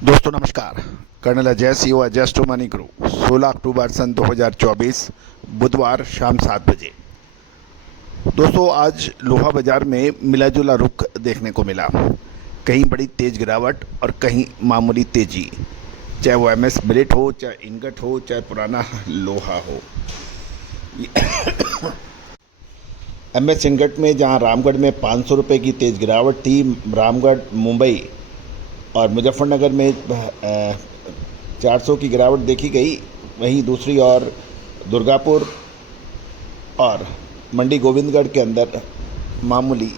दोस्तों नमस्कार। Colonel Ajay C O adjust to money grow 16 अक्टूबर सन 2024 बुधवार शाम 7 बजे। दोस्तों आज लोहा बाज़ार में मिला जुला रुख देखने को मिला। कहीं बड़ी तेज़ गिरावट और कहीं मामूली तेज़ी, चाहे वो एमएस बिलेट हो, चाहे इनगट हो, चाहे पुराना लोहा हो। एमएस इनगट में जहां रामगढ़ में 500 रुपये की तेज़ गिरावट थी, रामगढ़, मुंबई और मुजफ्फरनगर में 400 की गिरावट देखी गई। वहीं दूसरी ओर दुर्गापुर और मंडी गोविंदगढ़ के अंदर मामूली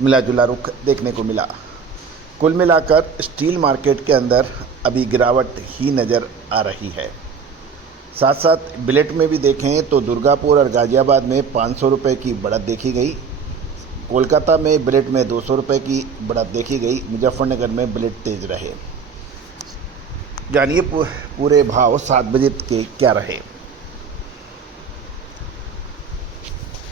मिला जुला रुख देखने को मिला। कुल मिलाकर स्टील मार्केट के अंदर अभी गिरावट ही नज़र आ रही है। साथ साथ बिलेट में भी देखें तो दुर्गापुर और गाज़ियाबाद में 500 रुपये की बढ़त देखी गई। कोलकाता में बिलेट में 200 रुपये की बढ़त देखी गई। मुजफ्फरनगर में बिलेट तेज रहे। जानिए पूरे भाव 7 बजे के क्या रहे।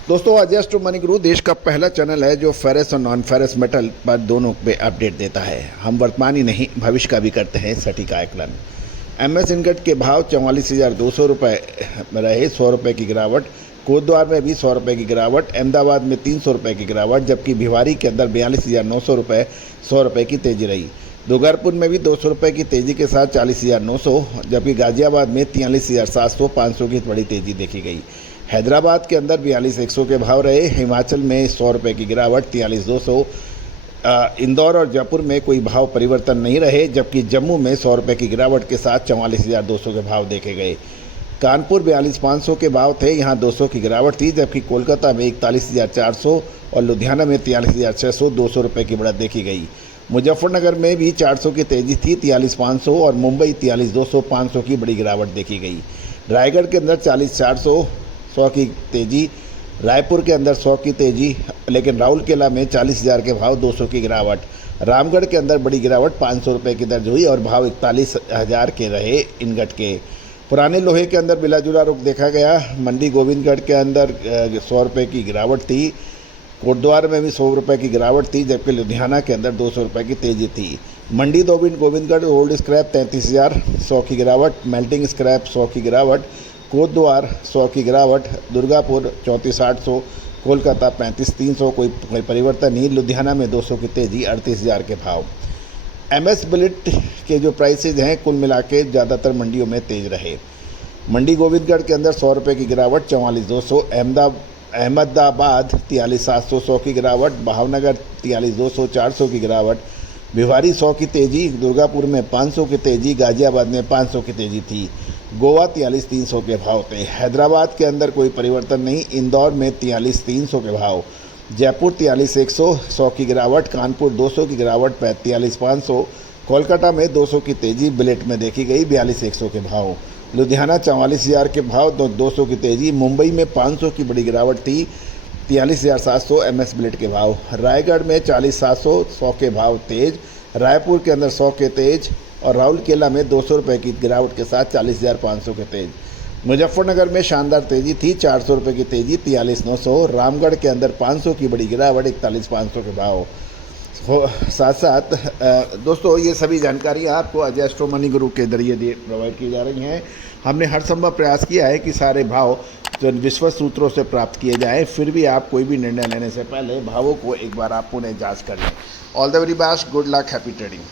दोस्तों एडजस्ट टू मनी गुरु देश का पहला चैनल है जो फेरस और नॉन फेरस मेटल पर दोनों पे अपडेट देता है। हम वर्तमान ही नहीं भविष्य का भी करते हैं सटीक आकलन। एमएस इनगट के भाव 44,200 रुपये रहे, 100 रुपये की गिरावट। कोटद्वार में भी 100 रुपये की गिरावट। अहमदाबाद में 300 रुपये की गिरावट, जबकि भिवारी के अंदर 42,900 रुपये 100 रुपये की तेज़ी रही। दुर्गापुर में भी 200 रुपये की तेज़ी के साथ 40,900, जबकि गाज़ियाबाद में 43,700 500 की बड़ी तेज़ी देखी गई। हैदराबाद के अंदर 42,100 के भाव रहे। हिमाचल में 100 रुपये की गिरावट 43,200। इंदौर और जयपुर में कोई भाव परिवर्तन नहीं रहे, जबकि जम्मू में 100 रुपये की गिरावट के साथ 44,200 के भाव देखे गए। कानपुर 42,500 के भाव थे, यहाँ 200 की गिरावट थी, जबकि कोलकाता में 41,400 और लुधियाना में 43,600 200 रुपये की बढ़त देखी गई। मुजफ्फरनगर में भी 400 की तेज़ी थी, 43,500 और मुंबई 43,200 500 की बड़ी गिरावट देखी गई। रायगढ़ के अंदर 40,400 100 की तेज़ी, रायपुर के अंदर 100 की तेज़ी, लेकिन राउरकेला में 40,000 के भाव 200 की गिरावट। रामगढ़ के अंदर बड़ी गिरावट 500 रुपये की दर्ज हुई और भाव 41,000 के रहे इनगट के। पुराने लोहे के अंदर मिला जुला रुख देखा गया। मंडी गोविंदगढ़ के अंदर 100 रुपये की गिरावट थी। कोटद्वार में भी 100 रुपये की गिरावट थी, जबकि लुधियाना के अंदर 200 रुपये की तेज़ी थी। मंडी गोविंदगढ़ ओल्ड स्क्रैप 33,000 100 की गिरावट। मेल्टिंग स्क्रैप 100 की गिरावट। कोटद्वार 100 की गिरावट। दुर्गापुर 34,800। कोलकाता 35,300 कोई परिवर्तन नहीं। लुधियाना में 200 की तेज़ी 38,000 के भाव। एमएस बिलेट के जो प्राइसेज हैं कुल मिला के ज़्यादातर मंडियों में तेज़ रहे। मंडी गोविंदगढ़ के अंदर 100 रुपये की गिरावट 44,200। अहमदाबाद 43,700 100 की गिरावट। भावनगर 43,200 400 की गिरावट। भिवारी 100 की तेज़ी। दुर्गापुर में 500 की तेज़ी। गाज़ियाबाद में 500 की तेज़ी थी। गोवा 43,300 के भाव थे। हैदराबाद के अंदर कोई परिवर्तन नहीं। इंदौर में 43,300 के भाव। जयपुर 43,100 100 की गिरावट। कानपुर 200 की गिरावट 43,500। कोलकाता में 200 की तेज़ी बिलेट में देखी गई 42,100 के भाव। लुधियाना 44,000 के भाव 200 की तेज़ी। मुंबई में 500 की बड़ी गिरावट थी 43,700 एमएस बिलेट के भाव। रायगढ़ में 40,700 100 के भाव तेज। रायपुर के अंदर 100 के तेज और राउरकेला में 200 रुपये की गिरावट के साथ 40,500 के तेज। मुजफ्फरनगर में शानदार तेज़ी थी 400 रुपये की तेज़ी 43,900। रामगढ़ के अंदर 500 की बड़ी गिरावट 41,500 के भाव। साथ साथ दोस्तों ये सभी जानकारियाँ आपको अजय स्ट्रो मनी गुरु के जरिए प्रोवाइड की जा रही हैं। हमने हर संभव प्रयास किया है कि सारे भाव जो विश्वस्त सूत्रों से प्राप्त किए जाएँ, फिर भी आप कोई भी निर्णय लेने से पहले भावों को एक बार आप पुनः जाँच कर लें। All the very best, good luck, happy trading.